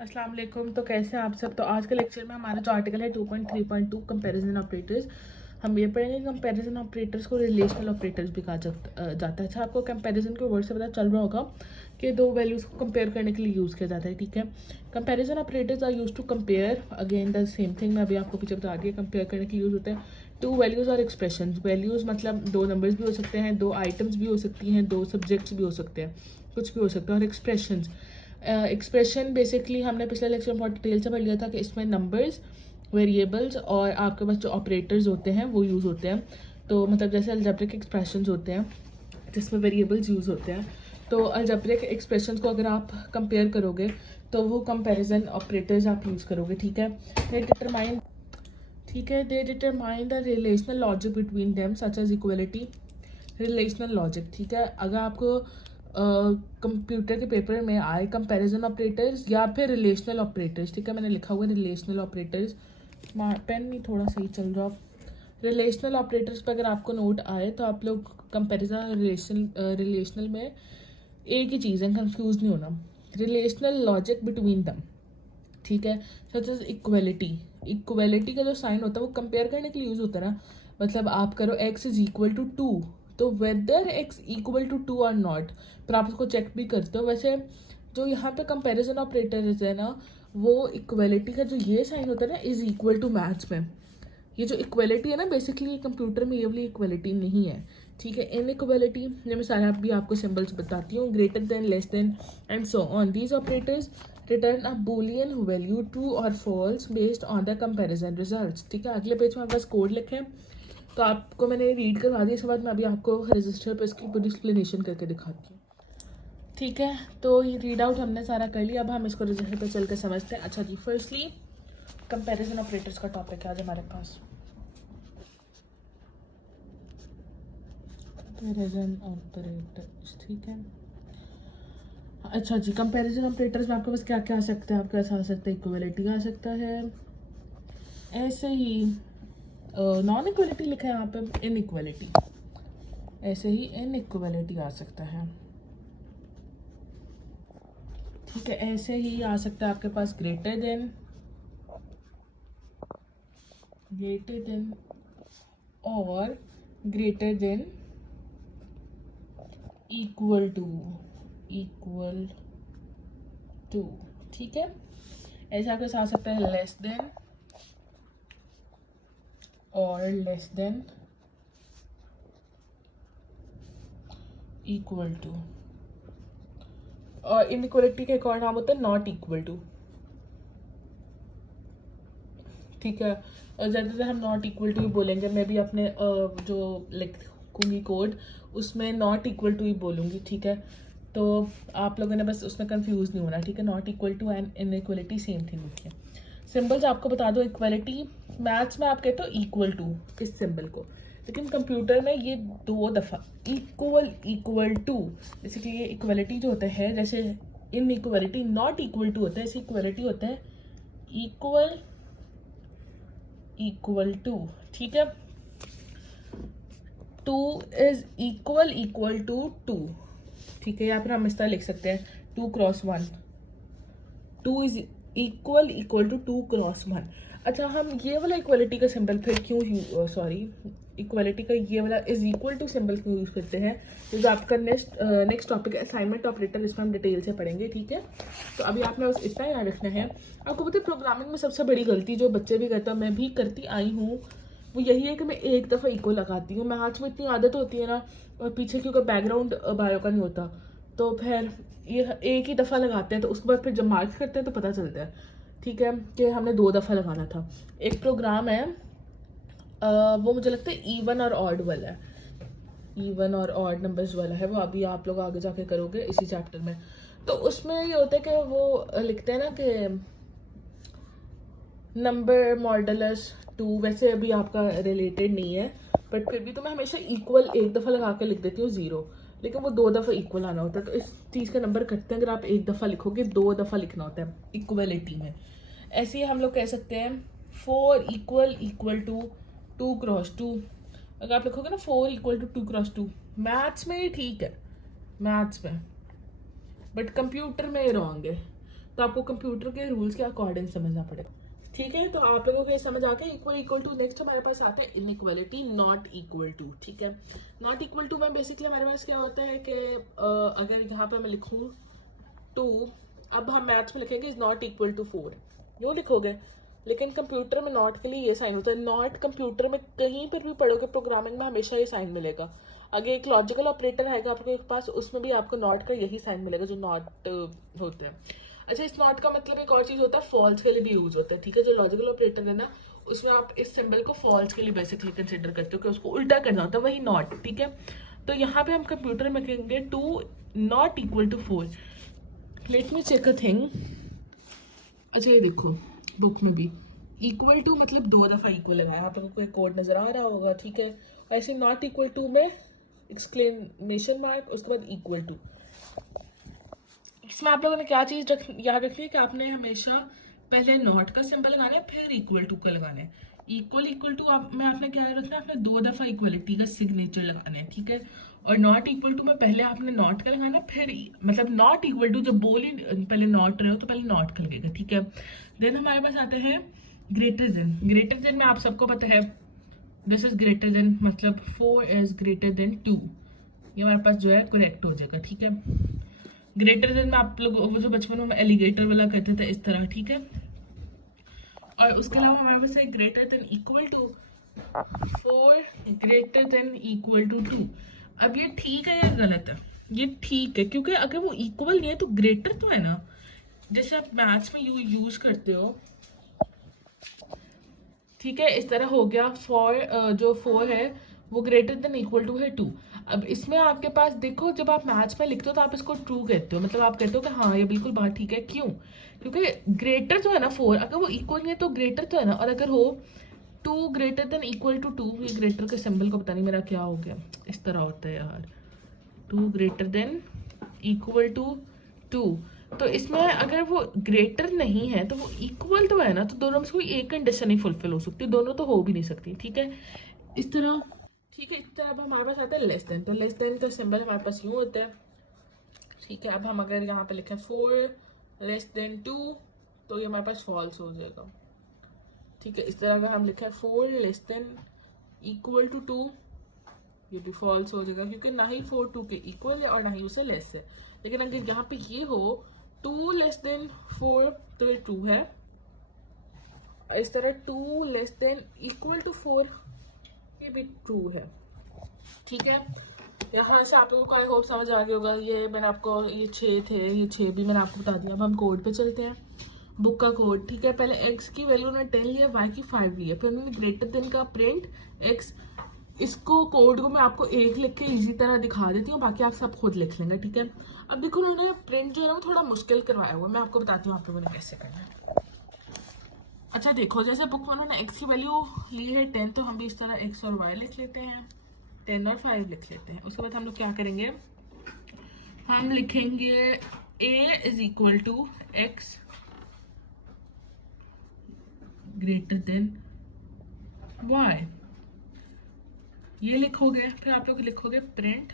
अस्सलाम वालेकुम। तो कैसे हैं आप सब। तो आज के लेक्चर में हमारा जो आर्टिकल है 2.3.2 कंपैरिजन ऑपरेटर्स, हम ये पढ़ेंगे कंपैरिजन ऑपरेटर्स को रिलेशनल ऑपरेटर्स भी कहा जाता है। अच्छा, आपको कंपैरिजन के वर्ड से पता चल रहा होगा कि दो वैल्यूज़ को कंपेयर करने के लिए यूज़ किया जाता है। ठीक है, comparison operators are use to compare again the same thing. मैं अभी आपको पीछे बता दिया, कंपेयर करने के लिए यूज़ होते हैं टू वैल्यूज़ और एक्सप्रेशन। वैल्यूज़ मतलब दो नंबर्स भी हो सकते हैं, दो आइटम्स भी हो सकती हैं, दो सब्जेक्ट्स भी हो सकते हैं, कुछ भी हो सकता है। और एक्सप्रेशंस, एक्सप्रेशन बेसिकली हमने पिछले लेक्चर में बहुत डिटेल से पढ़ लिया था कि इसमें नंबर्स, वेरिएबल्स और आपके पास जो ऑपरेटर्स होते हैं वो यूज़ होते हैं। तो मतलब जैसे अलजेब्रिक एक्सप्रेशंस होते हैं जिसमें वेरिएबल्स यूज़ होते हैं, तो अलजेब्रिक एक्सप्रेशंस को अगर आप कंपेयर करोगे तो वो कंपैरिजन ऑपरेटर्स आप यूज़ करोगे। They determine the relational logic between them such as equality, relational logic. ठीक है, अगर आपको कंप्यूटर के पेपर में आए कंपैरिजन ऑपरेटर्स या फिर रिलेशनल ऑपरेटर्स, ठीक है, मैंने लिखा हुआ है रिलेशनल ऑपरेटर्स, पेन नहीं थोड़ा सही चल रहा। रिलेशनल ऑपरेटर्स पर अगर आपको नोट आए तो आप लोग कंपैरिजन रिलेशनल में एक ही चीज़ है, कंफ्यूज नहीं होना। रिलेशनल लॉजिक बिटवीन दम, ठीक है, सच एज इक्वलिटी। इक्वलिटी का जो साइन होता है वो कंपेयर करने के लिए यूज़ होता है ना। मतलब आप करो x इज इक्वल टू 2, तो वेदर x इक्वल टू 2 और नॉट, पर आप उसको चेक भी करते हो। वैसे जो यहाँ पे कंपैरिजन ऑपरेटर है ना, वो इक्वलिटी का जो ये साइन होता है ना, इज इक्वल टू मैथ्स में ये जो इक्वलिटी है ना, बेसिकली कंप्यूटर में ये वाली इक्वलिटी नहीं है। ठीक है, इन इक्वलिटी मैं सारा भी आपको सिंबल्स बताती हूँ, greater than, less than and so on. These operators return a boolean value true और false based on the comparison results. ठीक है, अगले पेज में बस कोड लिखें तो आपको मैंने रीड करवा दिया, इसके बाद मैं अभी आपको रजिस्टर पर इसकी पूरी एक्सप्लेनेशन करके दिखाती हूँ। ठीक है, तो ये रीड आउट हमने सारा कर लिया, अब हम इसको रजिस्टर पर चल कर समझते हैं। अच्छा जी, फर्स्टली कंपैरिजन ऑपरेटर्स का टॉपिक है आज हमारे पास, कंपैरिजन ऑपरेटर्स। ठीक है, अच्छा जी, कंपैरिजन ऑपरेटर्स में आपके पास क्या क्या आ सकता है, आपके पास आ सकता है इक्वलिटी आ सकता है, ऐसे ही नॉन इक्वलिटी लिखा है यहाँ पे, इनइक्वलिटी, ऐसे ही इनइक्वलिटी आ सकता है। ठीक है, ऐसे ही आ सकता है आपके पास ग्रेटर देन और ग्रेटर देन इक्वल टू। ठीक है, ऐसा आपके साथ आ सकता है लेस देन और लेस देन इक्वल टू। और इनइक्वलिटी का एक और नाम होता है नॉट इक्वल टू। ठीक है, ज़्यादातर हम नॉट इक्वल टू ही बोलेंगे। मैं भी अपने जो लिखूँगी कोड उसमें नॉट इक्वल टू ही बोलूँगी। ठीक है, तो आप लोगों ने बस उसमें कंफ्यूज नहीं होना। ठीक है, not equal to and inequality same thing होती है। सिंबल्स आपको बता दो, इक्वलिटी मैथ्स में आप कहते हो इक्वल टू इस सिंबल को, लेकिन कंप्यूटर में ये दो दफ़ा इक्वल टू, जैसे कि ये इक्वलिटी जो होता है, जैसे इन इक्वलिटी नॉट इक्वल टू होता है, ऐसे इक्वलिटी होता है इक्वल टू। ठीक है, two is equal to two. ठीक है, यहाँ पर हम इस तरह लिख सकते हैं 2x1, to is equal to 2x1। अच्छा, हम ये वाला इक्वलिटी का सिंबल फिर क्यों इक्वलिटी का ये वाला इज इक्वल टू सिंबल क्यों यूज़ करते हैं, तो जो आपका नेक्स्ट टॉपिक है असाइनमेंट ऑपरेटर, इसमें हम डिटेल से पढ़ेंगे। ठीक है, तो अभी आपने बस इतना याद रखना है। आपको पता है प्रोग्रामिंग में सबसे बड़ी गलती जो बच्चे भी करते हैं, मैं भी करती आई हूँ, वो यही है कि मैं एक दफ़ा इक्वल लगाती हूँ। मैथ्स में इतनी आदत होती है ना, और पीछे क्योंकि बैकग्राउंड बायो का नहीं होता, तो फिर ये एक ही दफ़ा लगाते हैं, तो उसके बाद फिर जब मार्क्स करते हैं तो पता चलता है। ठीक है, कि हमने दो दफ़ा लगाना था। एक प्रोग्राम है, वो मुझे लगता है इवन और ऑड वाला है, इवन और ऑड नंबर्स वाला है, वो अभी आप लोग आगे जाके करोगे इसी चैप्टर में। तो उसमें ये होता है कि वो लिखते हैं ना कि नंबर मॉडुलस 2, वैसे अभी आपका रिलेटेड नहीं है, बट फिर भी तो मैं हमेशा इक्वल एक दफ़ा लगा के लिख देती हूँ 0, लेकिन वो दो दफ़ा इक्वल आना होता है। तो इस चीज़ का नंबर कटते हैं, अगर आप एक दफ़ा लिखोगे दो दफ़ा लिखना होता है इक्वलिटी में। ऐसे ही हम लोग कह सकते हैं 4 इक्वल टू 2x2। अगर आप लिखोगे ना 4 इक्वल टू 2x2, मैथ्स में ये ठीक है, मैथ्स में, बट कंप्यूटर में ये रॉन्ग है। तो आपको कंप्यूटर के रूल्स के अकॉर्डिंग समझना पड़ेगा। ठीक है, तो आप लोगों को ये समझ आ गया इक्वल इक्वल टू। नेक्स्ट हमारे पास आता है इनइक्वालिटी, नॉट इक्वल टू। ठीक है, नॉट इक्वल टू में बेसिकली हमारे पास क्या होता है कि अगर यहाँ पे मैं लिखूँ 2, अब हम मैथ्स में लिखेंगे इज नॉट इक्वल टू 4, यूँ लिखोगे, लेकिन कंप्यूटर में नॉट के लिए ये साइन होता है। नॉट कंप्यूटर में कहीं पर भी पढ़ोगे प्रोग्रामिंग में हमेशा ये साइन मिलेगा। आगे एक लॉजिकल ऑपरेटर आएगा आपके पास, उसमें भी आपको नॉट का यही साइन मिलेगा जो नॉट होता है। अच्छा, इस नॉट का मतलब एक और चीज़ होता है, फॉल्स के लिए भी यूज होता है। ठीक है, जो लॉजिकल ऑपरेटर है ना, उसमें आप इस सिंबल को फॉल्स के लिए बेसिकली कंसिडर करते हो कि उसको उल्टा करना होता है, वही नॉट। ठीक है, तो यहाँ पे हम कंप्यूटर में कहेंगे 2 not equal to 4। Let me check a thing. अच्छा, ये देखो बुक में भी इक्वल टू मतलब 2 दफ़ा इक्वल लगाया, आप लोगों को एक कोड नज़र आ रहा होगा। ठीक है, ऐसे नॉट इक्वल टू में एक्सक्लेमेशन मार्क, उसके बाद इक्वल टू। इसमें आप लोगों ने क्या चीज़ याद रखनी है कि आपने हमेशा पहले नॉट का सिंबल लगाना है, फिर इक्वल टू का लगाना है। इक्वल टू आप में आपने क्या रखना है, आपने 2 दफ़ा इक्वलिटी का सिग्नेचर लगाना है। ठीक है, और नॉट इक्वल टू में पहले आपने नॉट का लगाना, फिर मतलब नॉट इक्वल टू जब बोल ही पहले नॉट रहे हो तो पहले नॉट का लगेगा। ठीक है, देन हमारे पास आते हैं ग्रेटर देन। ग्रेटर देन में आप सबको पता है दिस इज ग्रेटर देन, मतलब 4 इज ग्रेटर देन 2, ये हमारे पास जो है करेक्ट हो जाएगा। ठीक है, ग्रेटर देन में आप लोग वो जो बचपन में एलिगेटर वाला करते थे इस तरह। ठीक है, और उसके अलावा हमारे पास है greater than equal to 4 greater than equal to 2। अब ये ठीक है या गलत है? ये ठीक है, क्योंकि अगर वो इक्वल नहीं है तो ग्रेटर तो है ना, जैसे आप मैथ्स में यूज करते हो। ठीक है, इस तरह हो गया। 4 जो 4 है वो ग्रेटर देन इक्वल टू है 2। अब इसमें आपके पास देखो, जब आप मैथ्स में लिखते हो तो आप इसको ट्रू कहते हो, मतलब आप कहते हो कि हाँ ये बिल्कुल बात ठीक है। क्यों? क्योंकि ग्रेटर जो है ना 4, अगर वो इक्वल नहीं है तो ग्रेटर तो है ना, और अगर हो 2 ग्रेटर देन इक्वल टू 2, ये ग्रेटर के सिंबल को पता नहीं मेरा क्या हो गया, इस तरह होता है यार, 2 ग्रेटर देन इक्वल टू 2। तो इसमें अगर वो ग्रेटर नहीं है तो वो इक्वल तो है ना, तो दोनों में से कोई एक कंडीशन नहीं फुलफिल हो सकती, दोनों तो हो भी नहीं सकती। ठीक है, इस तरह। ठीक है, इस तरह अब हमारे पास आता है लेस देन। तो लेस देन का सिंबल हमारे पास यूँ होता है। ठीक है, अब हम अगर यहाँ पे लिखें 4 लेस देन 2, तो ये हमारे पास फॉल्स हो जाएगा। ठीक है, इस तरह अगर हम लिखें 4 लेस देन इक्वल टू 2, ये भी फॉल्स हो जाएगा, क्योंकि ना ही 4 2 के इक्वल है और ना ही उसे लेस है। लेकिन अगर यहाँ पे ये हो 2 लेस देन 4, तो ये ट्रू है। इस तरह 2 लेस देन इक्वल टू 4, ये भी ट्रू है। ठीक है, यहाँ से आप लोगों को आई होप समझ आ गया होगा। ये मैंने आपको, ये 6 थे, ये 6 भी मैंने आपको बता दिया। अब हम कोड पे चलते हैं, बुक का कोड। ठीक है, पहले x की वैल्यू उन्होंने 10 लिया, y की 5 लिया, फिर उन्होंने ग्रेटर देन का प्रिंट x। इसको कोड को मैं आपको एक लिख के इजी तरह दिखा देती हूँ, बाकी आप सब खुद लिख लेंगे। ठीक है, अब देखो उन्होंने प्रिंट जो है ना वो थोड़ा मुश्किल करवाया हुआ है, मैं आपको बताती हूँ आप लोगों ने कैसे करना है। अच्छा देखो, जैसे बुक में उन्होंने x की वैल्यू ली है 10, तो हम भी इस तरह x और y लिख लेते हैं, 10 और 5 लिख लेते हैं। उसके बाद हम लोग क्या करेंगे, हम लिखेंगे a is equal to x greater than y, ये लिखोगे। फिर आप लोग लिखोगे प्रिंट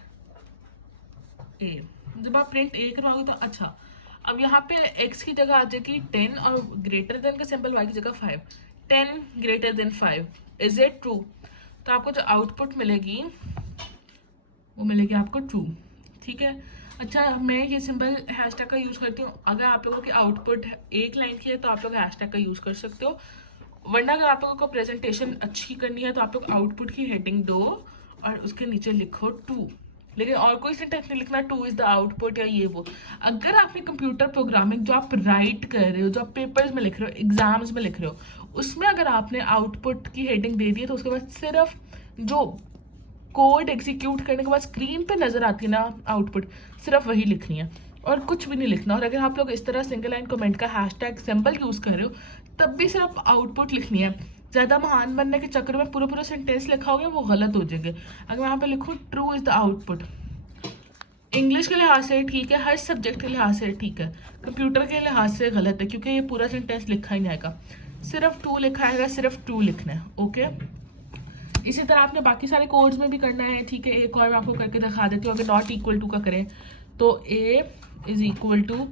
a। जब आप प्रिंट a करवाओगे तो अच्छा, अब यहाँ पे x की जगह आ जाएगी 10 और ग्रेटर देन का सिंबल y की जगह 5। 10 greater than 5, is it true? तो आपको जो आउटपुट मिलेगी वो मिलेगी आपको ट्रू। ठीक है, अच्छा मैं ये सिंबल हैशटैग का यूज़ करती हूँ। अगर आप लोगों की आउटपुट एक लाइन की है तो आप लोग हैशटैग का यूज़ कर सकते हो, वरना अगर आप लोगों को प्रेजेंटेशन अच्छी करनी है तो आप लोग आउटपुट की हेडिंग दो और उसके नीचे लिखो ट्रू, लेकिन और कोई सेंटेंस नहीं लिखना टू इज द आउटपुट या ये वो। अगर आपने कंप्यूटर प्रोग्रामिंग जो आप राइट कर रहे हो, जो आप पेपर्स में लिख रहे हो, एग्जाम्स में लिख रहे हो, उसमें अगर आपने आउटपुट की हेडिंग दे दी है तो उसके बाद सिर्फ जो कोड एग्जीक्यूट करने के बाद स्क्रीन पे नजर आती है ना आउटपुट, सिर्फ वही लिखनी है और कुछ भी नहीं लिखना। और अगर आप लोग इस तरह सिंगल लाइन कमेंट का हैशटैग सिंबल यूज कर रहे हो तब भी सिर्फ आउटपुट लिखनी है। ज्यादा महान बनने के चक्कर में पूरा पूरा सेंटेंस लिखा होगा वो गलत हो जाएंगे। अगर मैं यहाँ पे लिखूँ true is the output, English के लिहाज से ठीक है, हर सब्जेक्ट के लिहाज से ठीक है, कंप्यूटर के लिहाज से गलत है क्योंकि ये पूरा सेंटेंस लिखा ही नहीं आएगा, सिर्फ ट्रू लिखा आएगा, सिर्फ ट्रू लिखना है। ओके, इसी तरह आपने बाकी सारे कोड्स में भी करना है। ठीक है, एक और मैं आपको करके दिखा देती हूँ। अगर नॉट इक्वल टू का करें तो a इज इक्वल टू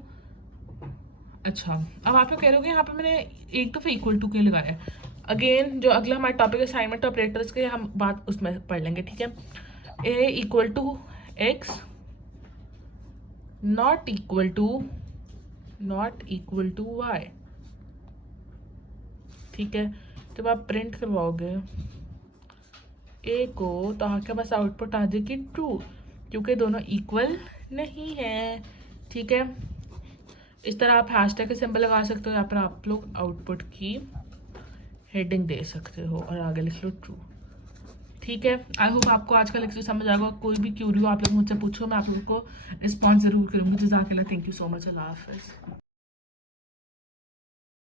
अच्छा, अब आप लोग कह रहे हो कि यहाँ पे मैंने एक दफ़े इक्वल टू के लगाया है। अगेन जो अगला हमारा टॉपिक है असाइनमेंट ऑपरेटर्स के, हम बात उसमें पढ़ लेंगे, ठीक है। A equal to X not equal to Y, ठीक है। जब आप प्रिंट करवाओगे ए को तो आपके पास आउटपुट आ जाएगी ट्रू, क्योंकि दोनों इक्वल नहीं है, ठीक है। इस तरह आप हैशटैग के सिंबल लगा सकते हो, यहाँ पर आप लोग आउटपुट की हेडिंग दे सकते हो और आगे लिख लो ट्रू, ठीक है। आई होप आपको आज का लेक्चर समझ आएगा। कोई भी क्यूरी हो आप लोग मुझसे पूछो, मैं आप लोगों को रिस्पॉन्स जरूर करूँगी। जज़ाकल्लाह, थैंक यू सो मच, अल्लाह हाफ़िज़।